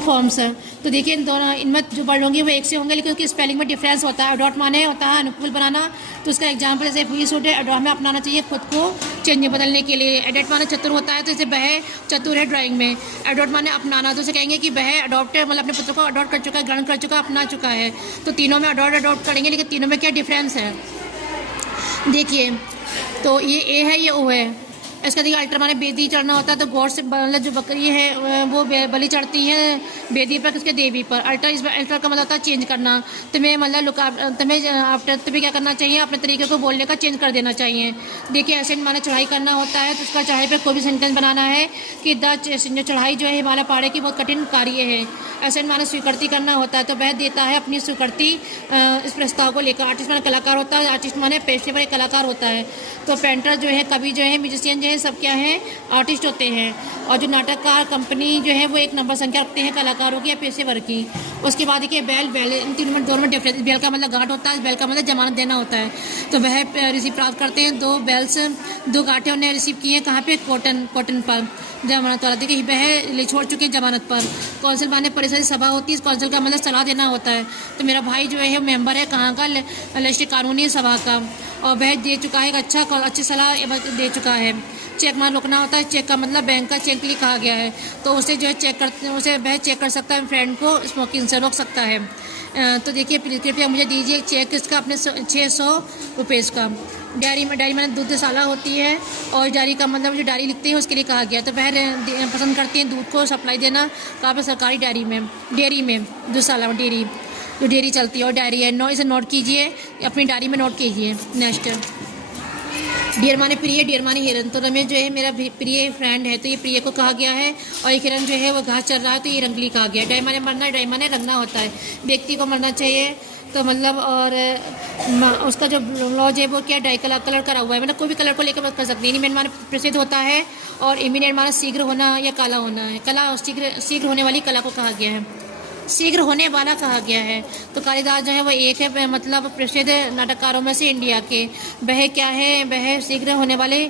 Forms है। तो देखिए इन दोनों इनमें जो वर्ड होंगे वो एक से होंगे, लेकिन उसकी स्पेलिंग में डिफरेंस होता है। अडॉप्ट माने होता है अनुकूल बनाना, तो उसका एग्जाम्पल जैसे वी सूट है, अडॉप्ट में अपनाना चाहिए खुद को चेंज बदलने के लिए। एडॉप्ट माने चतुर होता है, तो जैसे वह चतुर है ड्राइंग में। अडॉप्ट माने अपनाना, तो उसे कहेंगे कि वह अडॉप्ट मतलब अपने पुत्र को अडॉप्ट कर चुका है, ग्रहण कर चुका है, अपना चुका है। तो तीनों में अडॉप्ट करेंगे, लेकिन तीनों में क्या डिफरेंस है देखिए। तो ये ए है, ये ओ है। इसका देखिए अल्टर माने बेदी चढ़ना होता है, तो गॉड से मतलब जो बकरी है वो बलि चढ़ती है बेदी पर, किसके देवी पर। अल्टर का मतलब होता है चेंज करना। तुम्हें मतलब तुम्हें आफ्टर तुम्हें क्या करना चाहिए, अपने तरीके को बोलने का चेंज कर देना चाहिए। देखिए एसेंट माने चढ़ाई करना होता है, तो उसका चढ़ाई पर कोई भी सेंटेंस बनाना है कि द चढ़ाई जो है हिमालय पहाड़ की बहुत कठिन कार्य है। एसेंट माने स्वीकृति करना होता है, तो वह देता है अपनी स्वीकृति इस प्रस्ताव को लेकर। आर्टिस्ट माने कलाकार होता है, आर्टिस्ट माने पेशेवर एक कलाकार होता है। तो पेंटर जो है, कवि जो है, म्यूजिशियन जो है, सब क्या है आर्टिस्ट होते हैं। और जो नाटककार कंपनी जो है वो एक नंबर संख्या रखते हैं कलाकारों की या पेशेवर की। उसके बाद देखिए बैल इन तीनों में दोनों में डिफरेंस। बैल का मतलब गांठ होता है, बैल का मतलब जमानत देना होता है। तो वह रिसीव प्राप्त करते हैं, दो गांठें उन्हें रिसीव किए हैं कहाँ पे, कॉटन पर जमानत वाला। देखिए वह छोड़ चुके हैं जमानत पर। कौंसिल माने परिषद सभा होती है, कौंसिल का मतलब सलाह देना होता है। तो मेरा भाई जो है मेंबर है कहाँ का, राष्ट्रीय कानूनी सभा का, और वह दे चुका है अच्छी सलाह दे चुका है। चेक मार रोकना होता है, चेक का मतलब बैंक का चेक लिखा गया है, तो उसे जो है उसे वह चेक कर सकता है, फ्रेंड को स्मोकिंग से रोक सकता है। तो देखिए कृपया मुझे दीजिए एक चेक इसका अपने 600 रुपये का। डायरी मैंने दूधशाला होती है, और डायरी का मतलब जो डायरी लिखते हैं उसके लिए कहा गया। तो वह पसंद करते हैं दूध को सप्लाई देना कहाँ पर, सरकारी डेयरी में दूधशाला में जो डेयरी चलती है और डायरी है। इसे नोट कीजिए, अपनी डायरी में नोट कीजिए। नेक्स्ट डियर माने प्रिय, डियर माने हिरन। तो रमेश जो है मेरा प्रिय फ्रेंड है, तो ये प्रिय को कहा गया है। और एक हिरन जो है वो घास चल रहा है, तो ये रंगली कहा गया है। डाई माने मरना, डाई माने रंगना होता है, व्यक्ति को मरना चाहिए। तो मतलब और उसका जो लॉज है वो क्या डाई कलर करा हुआ है, मतलब कोई भी कलर को लेकर कर सकते हैं। इनिमेंट माने प्रसिद्ध होता है, और इमिनेंट माने शीघ्र होना या काला होना है। कला शीघ्र होने वाली कला को कहा गया है, शीघ्र होने वाला कहा गया है। तो कालिदास जो है वो एक है मतलब प्रसिद्ध नाटककारों में से इंडिया के। वह क्या है, वह शीघ्र होने वाले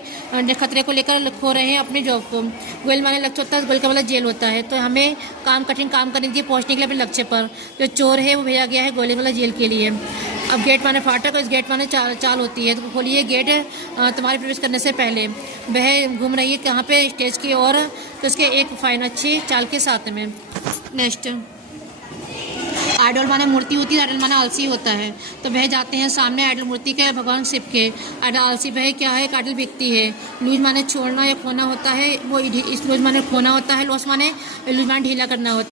खतरे को लेकर खो रहे हैं अपने जॉब को। गोयल माने लक्ष्य होता है, गोयल का मतलब जेल होता है। तो हमें कठिन काम करने दीजिए पहुंचने के लिए अपने लक्ष्य पर। जो चोर है वो भेजा गया है गोयल वाला जेल के लिए। अब गेट माने फाटक, और इस गेट माने चाल होती है। तो खोलिए गेट तुम्हारे प्रवेश करने से पहले। वह घूम रही है कहाँ पे, स्टेज की ओर, तो उसके एक फाइन अच्छी चाल के साथ में। नेक्स्ट आइडल माने मूर्ति होती है, आइडल माने आलसी होता है। तो वह जाते हैं सामने आइडल मूर्ति के, भगवान शिव के। आइडल आलसी वह क्या है, एक आइडल व्यक्ति है। लूज माने छोड़ना या खोना होता है, वो इस लूज माने खोना होता है, लॉस माने ढीला करना होता है।